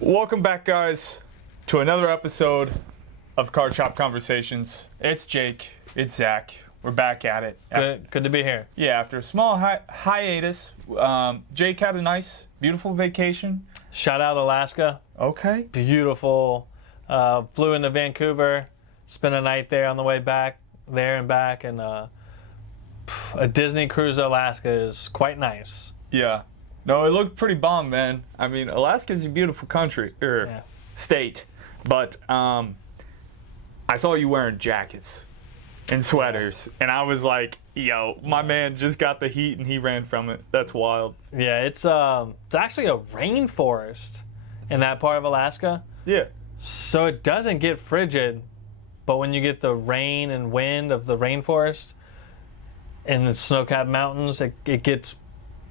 Welcome back, guys, to another episode of Card Shop Conversations. It's Jake. It's Zach. We're back at it. Good to be here. Yeah, after a small hiatus, Jake had a nice, beautiful vacation. Shout out Alaska. Okay. Beautiful. Flew into Vancouver, spent a night there on the way back, and a Disney cruise to Alaska is quite nice. Yeah. No, it looked pretty bomb, man. I mean, Alaska's a beautiful country, state, but I saw you wearing jackets and sweaters, and I was like, yo, my man just got the heat and he ran from it. That's wild. Yeah, it's actually a rainforest in that part of Alaska. Yeah. So it doesn't get frigid, but when you get the rain and wind of the rainforest and the snow-capped mountains,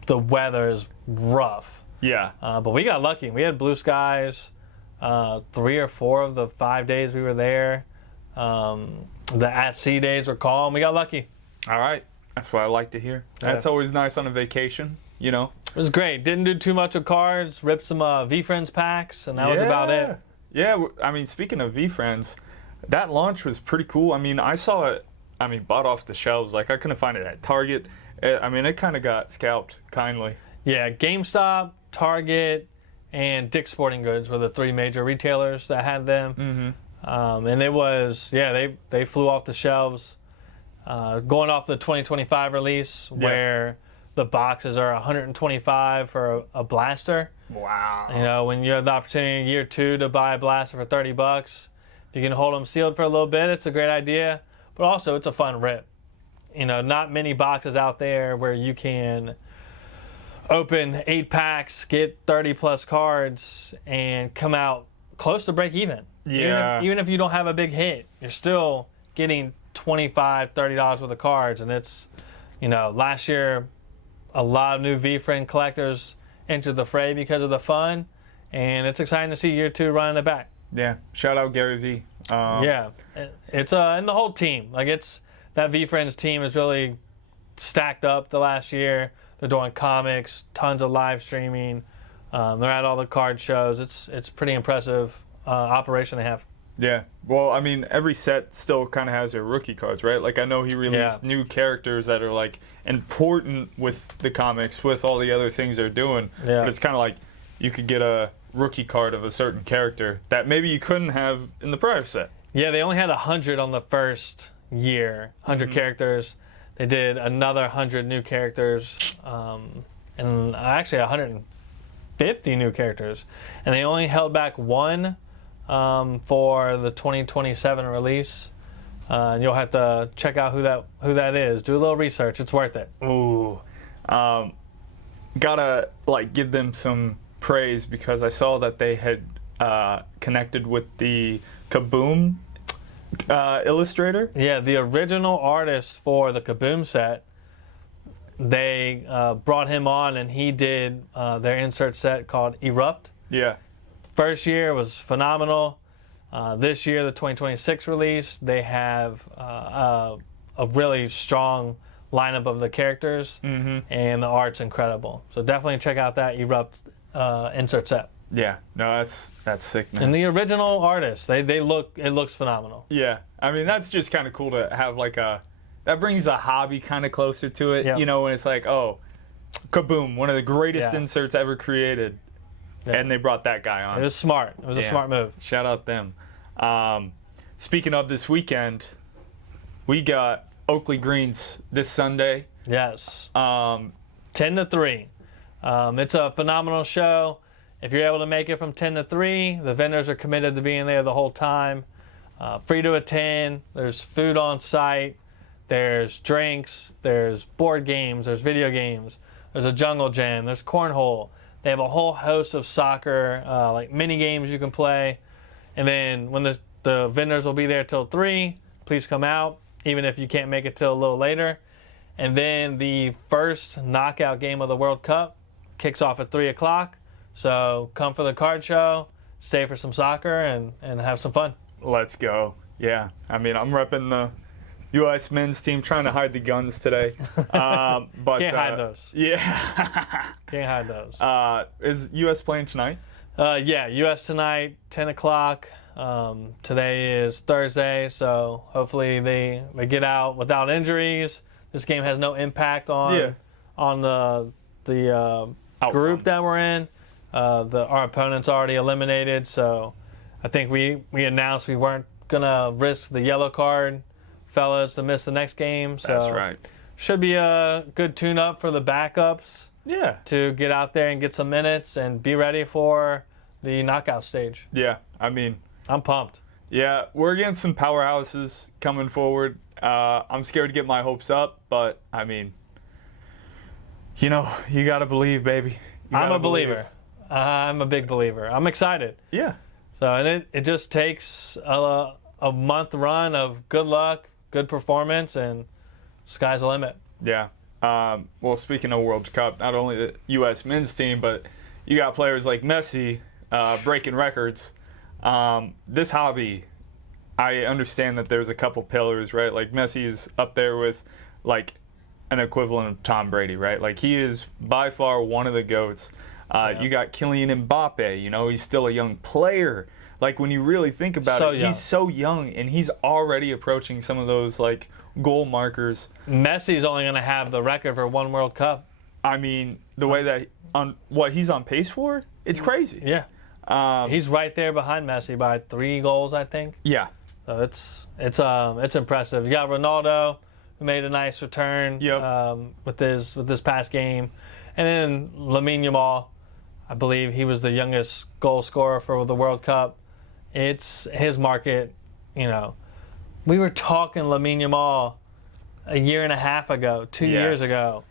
the weather is rough. Yeah. But we got lucky. We had blue skies 3 or 4 of the 5 days we were there. The at-sea days were calm. We got lucky. All right. That's what I like to hear. Yeah. That's always nice on a vacation, you know? It was great. Didn't do too much of cards. Ripped some V-Friends packs, and that was about it. Yeah. I mean, speaking of V-Friends, that launch was pretty cool. I mean, I saw it, bought off the shelves. Like, I couldn't find it at Target. I mean, it kind of got scalped kindly. Yeah, GameStop, Target, and Dick's Sporting Goods were the 3 major retailers that had them. Mm-hmm. And it was, they flew off the shelves. Going off the 2025 release, where the boxes are $125 for a blaster. Wow. You know, when you have the opportunity in year 2 to buy a blaster for $30, if you can hold them sealed for a little bit, it's a great idea. But also, it's a fun rip. You know, not many boxes out there where you can open 8 packs, get 30 plus cards, and come out close to break even. Yeah. Even if you don't have a big hit, you're still getting $25, $30 worth of cards. And it's, you know, last year, a lot of new V-Friend collectors entered the fray because of the fun. And it's exciting to see year 2 running it back. Yeah. Shout out Gary V. Yeah. It's, and the whole team. Like, that V-Friends team is really stacked up the last year. They're doing comics, tons of live streaming. They're at all the card shows. It's pretty impressive operation they have. Yeah. Well, I mean, every set still kind of has their rookie cards, right? Like, I know he released new characters that are, like, important with the comics, with all the other things they're doing. Yeah. But it's kind of like you could get a rookie card of a certain character that maybe you couldn't have in the prior set. Yeah, they only had 100 on the first year, 100 characters. They did another 100 new characters, and actually 150 new characters. And they only held back 1 for the 2027 release. And you'll have to check out who that is. Do a little research. It's worth it. Ooh. Gotta, like, give them some praise because I saw that they had connected with the Kaboom illustrator. Yeah, the original artist for the Kaboom set, they brought him on and he did their insert set called Erupt. Yeah. First year was phenomenal. This year, the 2026 release, they have a really strong lineup of the characters, and the art's incredible. So definitely check out that Erupt insert set. Yeah, no, that's sick, man. And the original artists, it looks phenomenal. Yeah, I mean, that's just kind of cool to have, like, that brings a hobby kind of closer to it, you know, when it's like, oh, Kaboom, one of the greatest inserts ever created, and they brought that guy on. It was smart. It was a smart move. Shout out them. Speaking of this weekend, we got Oakley Greens this Sunday. Yes. 10 to 3. It's a phenomenal show. If you're able to make it from 10 to 3, the vendors are committed to being there the whole time. Free to attend. There's food on site. There's drinks. There's board games. There's video games. There's a jungle gym. There's cornhole. They have a whole host of soccer, like mini games you can play. And then when the vendors will be there till 3, please come out, even if you can't make it till a little later. And then the first knockout game of the World Cup kicks off at 3 o'clock. So come for the card show, stay for some soccer, and have some fun. Let's go. Yeah. I mean, I'm repping the U.S. men's team, trying to hide the guns today. But can't hide those. Yeah. Can't hide those. Is U.S. playing tonight? Yeah, U.S. tonight, 10 o'clock. Today is Thursday, so hopefully they get out without injuries. This game has no impact on the group that we're in. Our opponent's already eliminated, so I think we announced we weren't going to risk the yellow card fellas to miss the next game. So that's right. Should be a good tune-up for the backups. Yeah. To get out there and get some minutes and be ready for the knockout stage. Yeah, I mean, I'm pumped. Yeah, we're against some powerhouses coming forward. I'm scared to get my hopes up, but I mean, you got to believe, baby. I'm a believer. I'm a big believer. I'm excited. Yeah. So, and it just takes a month run of good luck, good performance, and sky's the limit. Yeah. Well, speaking of World Cup, not only the U.S. men's team, but you got players like Messi breaking records. This hobby, I understand that there's a couple pillars, right? Like Messi's up there with like an equivalent of Tom Brady, right? Like he is by far one of the GOATs. You got Kylian Mbappe, he's still a young player. Like when you really think about it, he's so young and he's already approaching some of those like goal markers. Messi's only going to have the record for one World Cup. I mean, the way that what he's on pace for, it's crazy. Yeah. He's right there behind Messi by 3 goals, I think. Yeah. So it's impressive. You got Ronaldo, who made a nice return with this past game, and then Lamine Yamal. I believe he was the youngest goal scorer for the World Cup. It's his market. We were talking Lamine Yamal a year and a half ago, 2 years ago.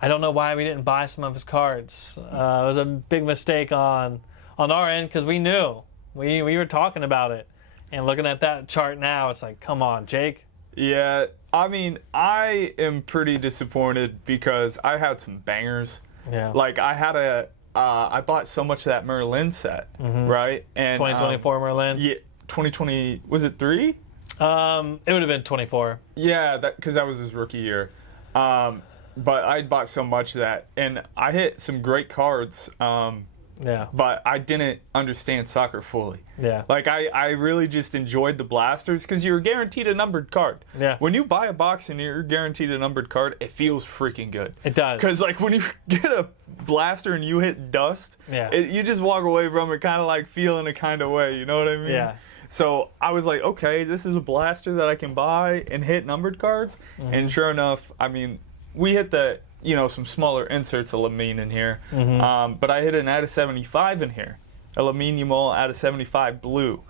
I don't know why we didn't buy some of his cards. It was a big mistake on our end because we knew. We were talking about it. And looking at that chart now, it's like, come on, Jake. Yeah, I mean, I am pretty disappointed because I had some bangers. Yeah. Like, I bought so much of that Merlin set, right? And 2024 Merlin? Yeah, 2020, was it 3? It would have been 24. Yeah, because that was his rookie year. But I bought so much of that, and I hit some great cards. But I didn't understand soccer fully. Yeah. Like, I really just enjoyed the blasters because you were guaranteed a numbered card. Yeah. When you buy a box and you're guaranteed a numbered card, it feels freaking good. It does. Because, like, when you get a blaster and you hit dust, you just walk away from it kind of like feeling a kind of way. You know what I mean? Yeah. So I was like, okay, this is a blaster that I can buy and hit numbered cards. And sure enough, I mean, we hit some smaller inserts of Lamine in here. But I hit an out of 75 in here. A Lamine Yamal out of 75 blue.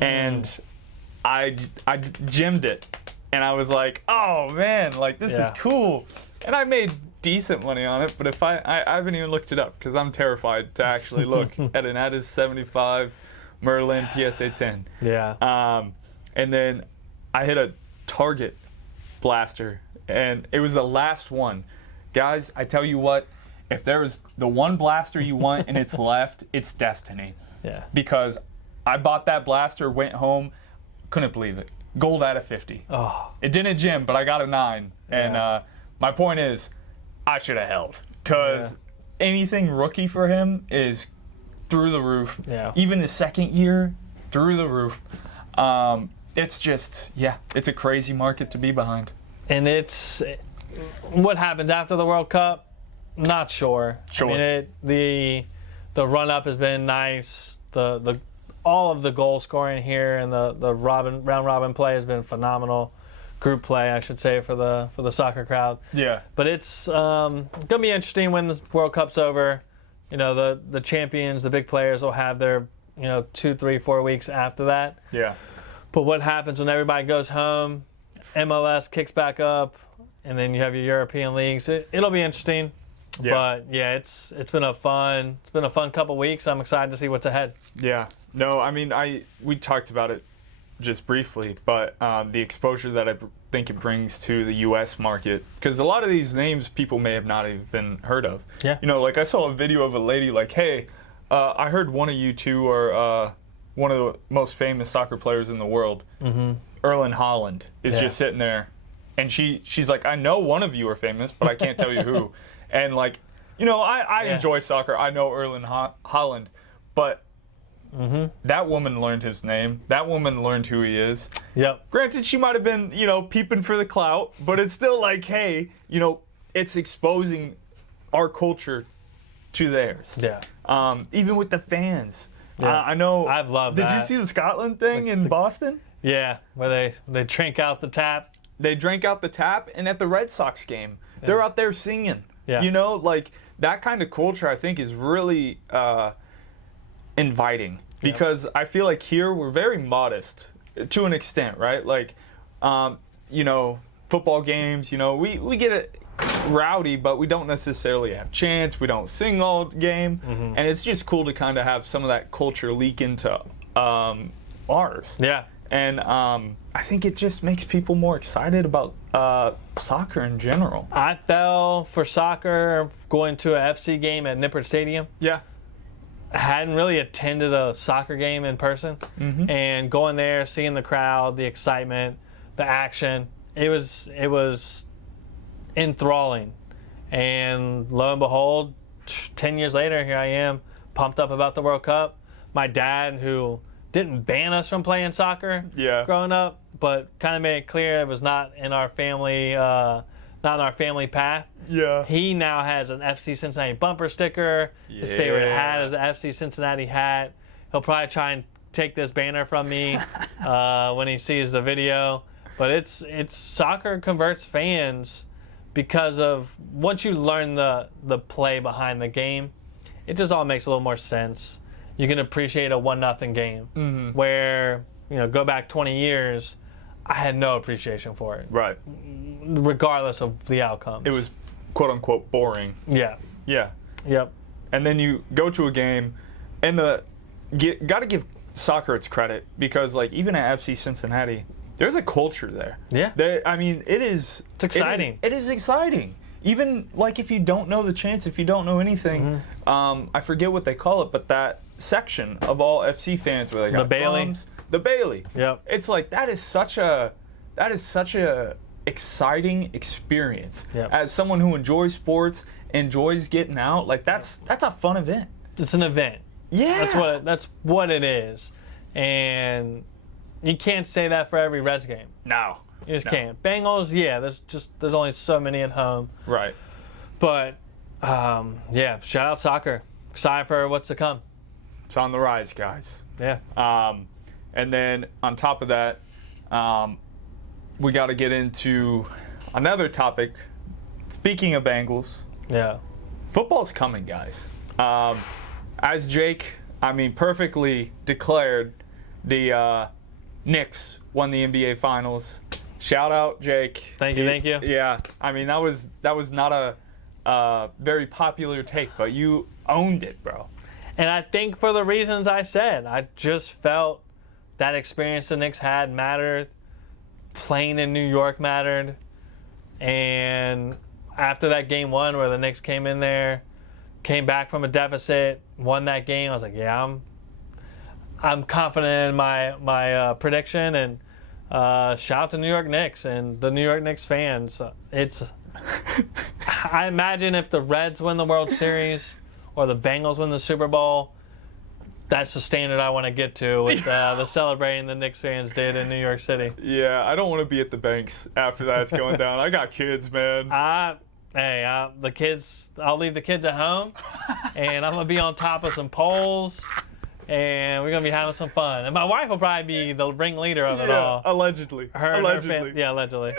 And I gemmed it. And I was like, oh man, like this is cool. And I made decent money on it, but if I haven't even looked it up because I'm terrified to actually look at an out of 75 Merlin PSA 10. Yeah. And then I hit a Target blaster, and it was the last one. Guys, I tell you what, if there is the one blaster you want and it's left, it's destiny. Yeah. Because I bought that blaster, went home, couldn't believe it. Gold out of 50. Oh. It didn't gem, but I got a 9. And my point is, I should have held. Because anything rookie for him is through the roof. Yeah. Even the second year, through the roof. It's just, it's a crazy market to be behind. And it's what happens after the World Cup, not sure. I mean, the run up has been nice. The all of the goal scoring here and the round robin play has been phenomenal. Group play, I should say, for the soccer crowd. Yeah. But it's gonna be interesting when the World Cup's over. The champions, the big players will have their 2, 3, 4 weeks after that. Yeah. But what happens when everybody goes home? MLS kicks back up, and then you have your European leagues. It'll be interesting. Yeah. But it's been a fun couple weeks. I'm excited to see what's ahead. Yeah. No, I mean we talked about it just briefly, but the exposure that I think it brings to the U.S. market, because a lot of these names people may have not even heard of. Yeah. Like I saw a video of a lady like, hey, I heard one of you two are one of the most famous soccer players in the world. Erling Haaland is just sitting there, and she's like, I know one of you are famous, but I can't tell you who. And like, I enjoy soccer. I know Erling Haaland, but That woman learned his name. That woman learned who he is. Yep. Granted, she might have been, peeping for the clout, but it's still like, hey, it's exposing our culture to theirs. Yeah. Even with the fans. Yeah. I know. I've loved that. Did you see the Scotland thing in Boston? Yeah, where they drink out the tap. They drank out the tap, and at the Red Sox game, they're out there singing. Yeah. Like that kind of culture, I think, is really inviting because I feel like here we're very modest to an extent, right? Like, football games, we get it rowdy, but we don't necessarily have chants. We don't sing all game, and it's just cool to kind of have some of that culture leak into ours. Yeah. And I think it just makes people more excited about soccer in general. I fell for soccer going to a FC game at Nippert Stadium. Yeah. I hadn't really attended a soccer game in person. And going there, seeing the crowd, the excitement, the action, it was enthralling. And lo and behold, 10 years later, here I am, pumped up about the World Cup. My dad, who didn't ban us from playing soccer growing up, but kind of made it clear it was not in our family, path. Yeah. He now has an FC Cincinnati bumper sticker. His favorite hat is the FC Cincinnati hat. He'll probably try and take this banner from me when he sees the video. But it's soccer converts fans because of once you learn the play behind the game, it just all makes a little more sense. You can appreciate a 1-0 game where, go back 20 years, I had no appreciation for it. Right. Regardless of the outcome. It was quote unquote boring. Yeah. Yeah. Yep. And then you go to a game and got to give soccer its credit because like even at FC Cincinnati, there's a culture there. Yeah. It's exciting. It is exciting. Even like if you don't know the chants, if you don't know anything, I forget what they call it, but that section of all FC fans where they got the Bailey. Yep. It's like that is such a exciting experience. Yep. As someone who enjoys sports, enjoys getting out, like that's a fun event. It's an event. Yeah. That's what it is. And you can't say that for every Reds game. No. You just can't. Bengals, there's only so many at home. Right. But shout out soccer. Excited for what's to come. It's on the rise, guys. Yeah. And then on top of that, we got to get into another topic. Speaking of Bengals, football's coming, guys. As Jake, perfectly declared, the Knicks won the NBA Finals. Shout out, Jake. Thank you. Yeah, that was not a very popular take, but you owned it, bro. And I think for the reasons I said, I just felt that experience the Knicks had mattered. Playing in New York mattered. And after that game one where the Knicks came in there, came back from a deficit, won that game, I was like, yeah, I'm confident in my prediction. And shout out to New York Knicks and the New York Knicks fans. I imagine if the Reds win the World Series or the Bengals win the Super Bowl, that's the standard I want to get to with the celebrating the Knicks fans did in New York City. Yeah, I don't want to be at the banks after that's going down. I got kids, man. The kids, I'll leave the kids at home, and I'm going to be on top of some poles, and we're going to be having some fun. And my wife will probably be the ringleader of it all. Allegedly. Allegedly. Allegedly.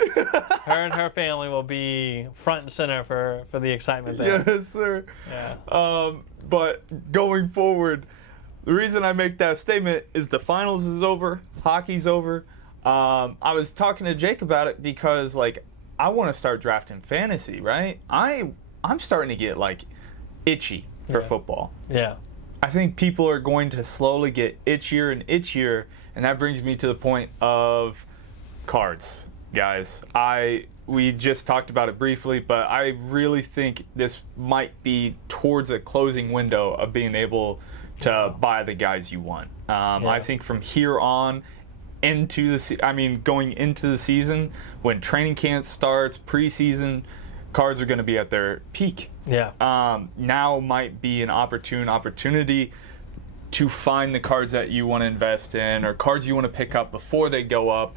Her and her family will be front and center for the excitement there. Yes, sir. Yeah. But going forward, the reason I make that statement is the finals is over, hockey's over. I was talking to Jake about it because, I want to start drafting fantasy, right? I'm starting to get, itchy for football. Yeah. I think people are going to slowly get itchier and itchier, and that brings me to the point of cards, guys. We just talked about it briefly, but I really think this might be towards a closing window of being able to buy the guys you want. I think from here on into going into the season, when training camp starts, preseason, cards are going to be at their peak. Yeah. Now might be an opportunity to find the cards that you want to invest in or cards you want to pick up before they go up.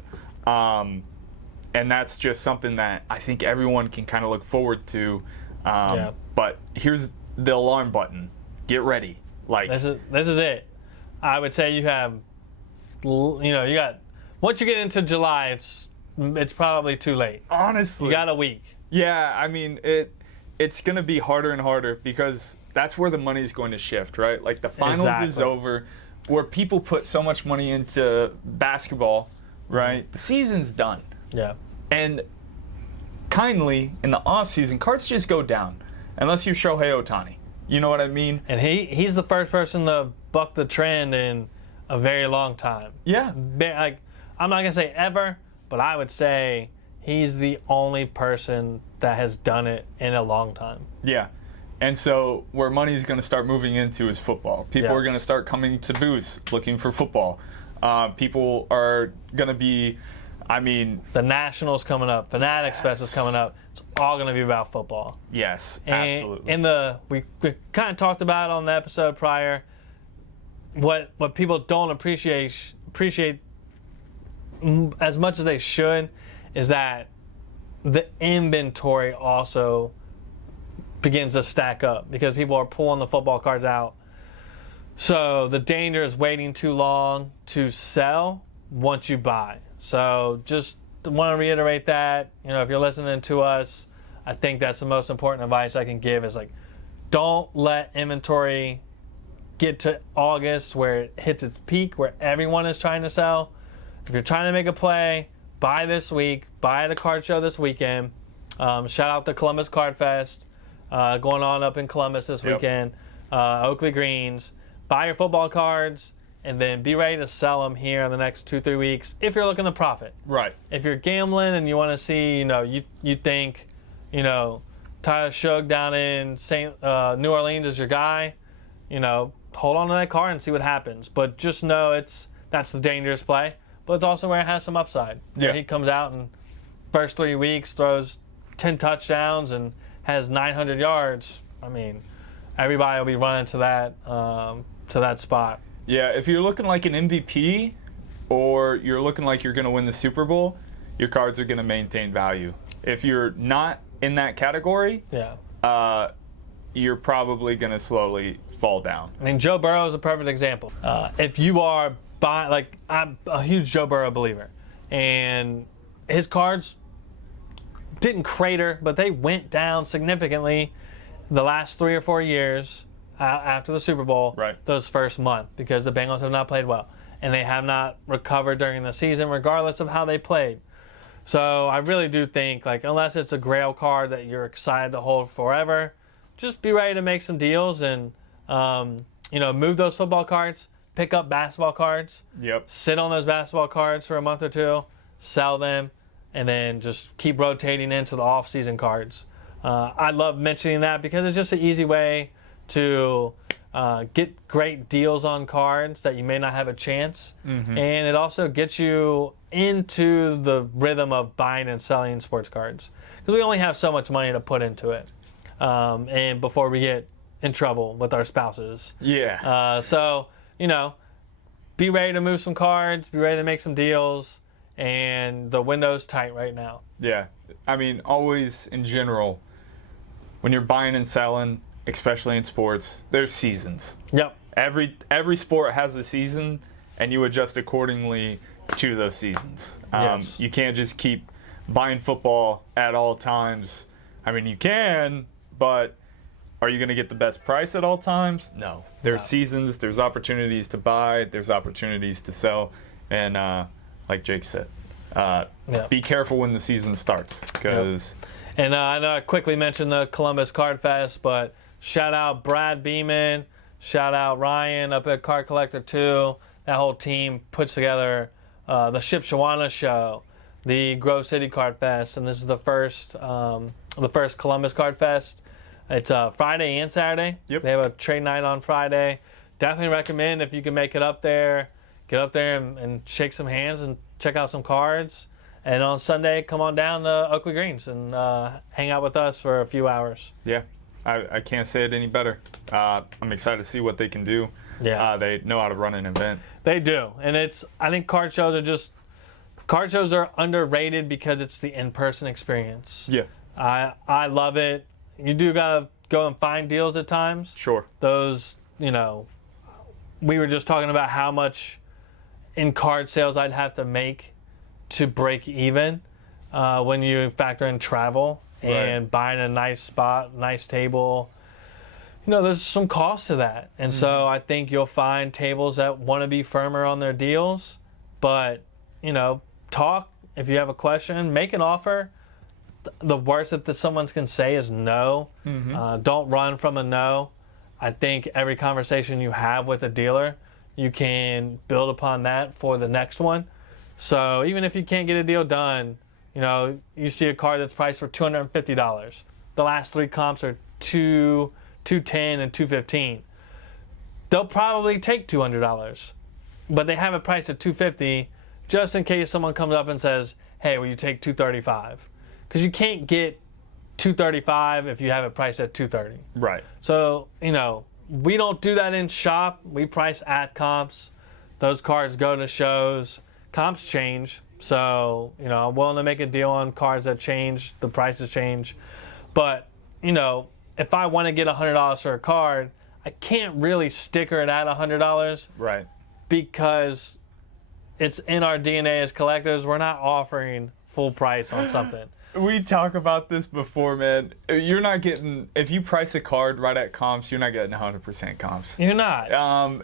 And that's just something that I think everyone can kind of look forward to. But here's the alarm button. Get ready. Like this is it. I would say you have, you got, once you get into July, it's probably too late. Honestly. You got a week. Yeah, I mean, it's going to be harder and harder because that's where the money's going to shift, right? Like the finals is over, where people put so much money into basketball, right? The season's done. Yeah. And kindly, in the offseason, cards just go down unless you're Shohei Ohtani. You know what I mean? And he's the first person to buck the trend in a very long time. Yeah. Like, I'm not going to say ever, but I would say he's the only person that has done it in a long time. Yeah. And so where money's going to start moving into is football. People are going to start coming to booths looking for football. People are going to be, the Nationals coming up, Fanatics Fest is coming up. It's all going to be about football. Yes, and absolutely. We kind of talked about it on the episode prior. What people don't appreciate as much as they should is that the inventory also begins to stack up because people are pulling the football cards out. So the danger is waiting too long to sell once you buy. So just want to reiterate that, if you're listening to us, I think that's the most important advice I can give is like, don't let inventory get to August where it hits its peak, where everyone is trying to sell. If you're trying to make a play, buy this week, buy at a card show this weekend. Shout out to Columbus Card Fest going on up in Columbus this weekend. Oakley Greens. Buy your football cards and then be ready to sell them here in the next 2-3 weeks if you're looking to profit. Right. If you're gambling and you want to see, you think, Tyler Shug down in New Orleans is your guy, hold on to that card and see what happens. But just know that's the dangerous play. But it's also where it has some upside. Yeah. He comes out and first 3 weeks throws 10 touchdowns and has 900 yards. Everybody will be running to that spot. Yeah, if you're looking like an MVP or you're looking like you're going to win the Super Bowl, your cards are going to maintain value. If you're not in that category, you're probably going to slowly fall down. Joe Burrow is a perfect example. If you are buying, I'm a huge Joe Burrow believer, and his cards didn't crater, but they went down significantly the last 3 or 4 years after the Super Bowl, those first month, because the Bengals have not played well. And they have not recovered during the season, regardless of how they played. So I really do think, unless it's a grail card that you're excited to hold forever, just be ready to make some deals and, move those football cards, pick up basketball cards, sit on those basketball cards for a month or two, sell them, and then just keep rotating into the off-season cards. I love mentioning that because it's just an easy way to get great deals on cards that you may not have a chance. And it also gets you into the rhythm of buying and selling sports cards because we only have so much money to put into it and before we get in trouble with our spouses. So, be ready to move some cards, be ready to make some deals, and the window's tight right now. Yeah. Always in general, when you're buying and selling, especially in sports, there's seasons. Yep. Every sport has a season, and you adjust accordingly to those seasons. You can't just keep buying football at all times. You can, but are you going to get the best price at all times? No. There's seasons, there's opportunities to buy, there's opportunities to sell, and like Jake said, be careful when the season starts, because... And I know I quickly mentioned the Columbus Card Fest, but shout out Brad Beeman, shout out Ryan up at Card Collector 2. That whole team puts together the Shipshawana Show, the Grove City Card Fest, and this is the first Columbus Card Fest. It's Friday and Saturday. They have a trade night on Friday. Definitely recommend if you can make it up there, get up there and shake some hands and check out some cards. And on Sunday, come on down to Oakley Greens and hang out with us for a few hours. Yeah, I can't say it any better. I'm excited to see what they can do. Yeah. They know how to run an event. They do. And I think card shows are underrated because it's the in-person experience. Yeah. I love it. You do got to go and find deals at times. Sure. Those, we were just talking about how much in card sales I'd have to make to break even when you factor in travel and buying a nice spot, nice table. There's some cost to that. And so I think you'll find tables that want to be firmer on their deals. But, talk. If you have a question, make an offer. The worst that someone can say is no. Don't run from a no. I think every conversation you have with a dealer, you can build upon that for the next one. So even if you can't get a deal done, you see a car that's priced for $250. The last 3 comps are $210 and $215. They'll probably take $200, but they have it priced at $250 just in case someone comes up and says, "Hey, will you take $235?" Because you can't get $235 if you have it priced at $230. Right. So we don't do that in shop. We price at comps. Those cards go to shows. Comps change. So, I'm willing to make a deal on cards that change. The prices change. But, if I want to get $100 for a card, I can't really sticker it at $100. Right. Because it's in our DNA as collectors. We're not offering full price on something. We talk about this before, man. You're not getting, if you price a card right at comps, you're not getting 100% comps. You're not.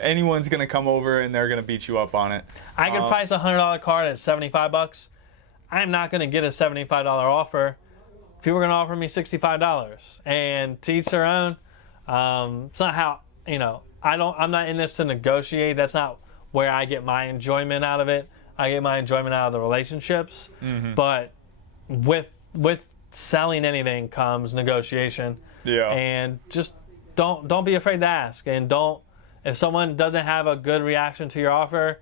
Anyone's going to come over and they're going to beat you up on it. I could price a $100 card at $75. I'm not going to get a $75 offer. People are going to offer me $65. And to each their own. It's not how, I'm not in this to negotiate. That's not where I get my enjoyment out of it. I get my enjoyment out of the relationships. But with selling anything comes negotiation. Yeah. And just don't be afraid to ask. And if someone doesn't have a good reaction to your offer,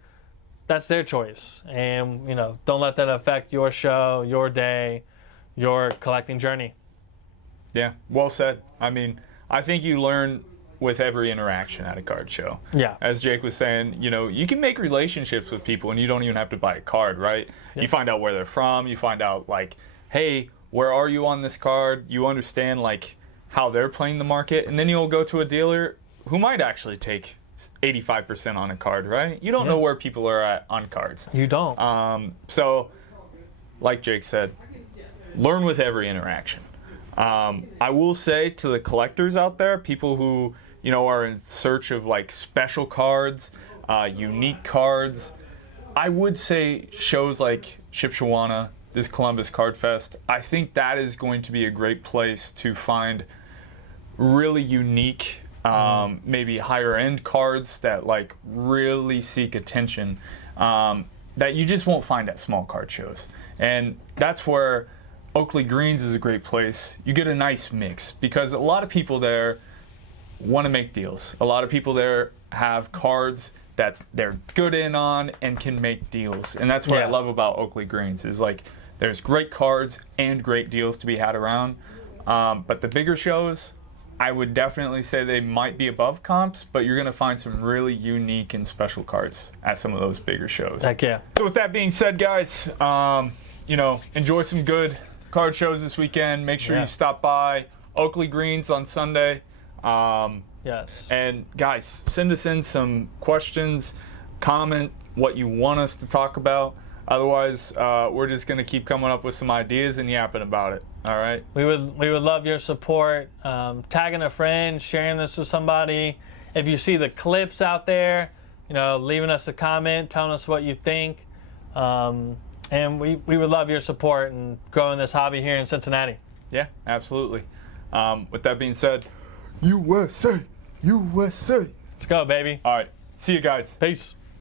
that's their choice. And don't let that affect your show, your day, your collecting journey. Yeah, well said. I mean, I think you learn with every interaction at a card show. Yeah. As Jake was saying, you can make relationships with people and you don't even have to buy a card, right? Yeah. You find out where they're from. You find out, hey, where are you on this card? You understand, how they're playing the market. And then you'll go to a dealer who might actually take 85% on a card, right? You don't know where people are at on cards. You don't. So, like Jake said, learn with every interaction. I will say to the collectors out there, people who are in search of special cards, unique cards, I would say shows like Shipshewana, this Columbus Card Fest, I think that is going to be a great place to find really unique, maybe higher end cards that really seek attention, that you just won't find at small card shows. And that's where Oakley Greens is a great place. You get a nice mix because a lot of people there want to make deals. A lot of people there have cards that they're good in on and can make deals. And that's what I love about Oakley Greens is there's great cards and great deals to be had around. But the bigger shows, I would definitely say they might be above comps, but you're going to find some really unique and special cards at some of those bigger shows. Heck yeah. So with that being said, guys, enjoy some good card shows this weekend. Make sure you stop by Oakley Greens on Sunday. Yes. And guys, send us in some questions, comment what you want us to talk about. Otherwise, we're just going to keep coming up with some ideas and yapping about it. All right? We would love your support. Tagging a friend, sharing this with somebody. If you see the clips out there, leaving us a comment, telling us what you think. And we would love your support in growing this hobby here in Cincinnati. Yeah, absolutely. With that being said, USA, USA. Let's go, baby. All right. See you guys. Peace.